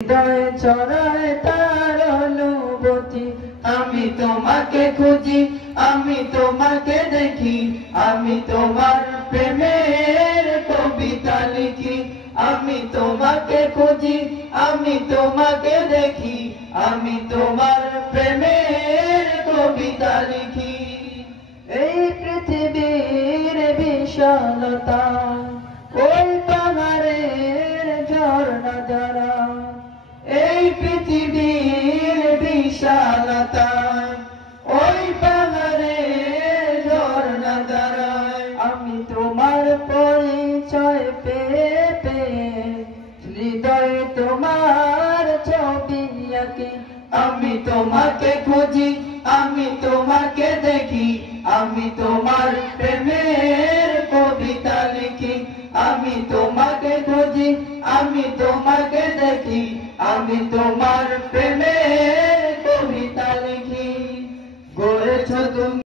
হৃদয়ে ছড়ায় তার অনুভূতি। আমি তোমাকে খুঁজি, আমি তোমাকে দেখি, আমি তোমার প্রেমের কবিতা লিখি। আমি তোমাকে খুঁজি, আমি তোমাকে দেখি, আমি তোমার প্রেমের কবিতা লিখি। এই পৃথিবীর বিশালতা, ওই পাহাড়ের ঝর্ণা ধারা, এই পৃথিবীর বিশালতা, ওই পাহাড়ের ঝর্ণা ধারা। আমি তোমার পরিচয় পেয়ে পেয়ে হৃদয়ে তোমার ছবি আঁকি। আমি তোমাকে খুঁজি, আমি তোমাকে দেখি, আমি তোমার প্রেমের কবিতা লিখি। আমি তোমাকে খুঁজি, আমি তোমাকে দেখি, আমি তোমার প্রেমের কবিতা লিখি। গড়েছ তুমি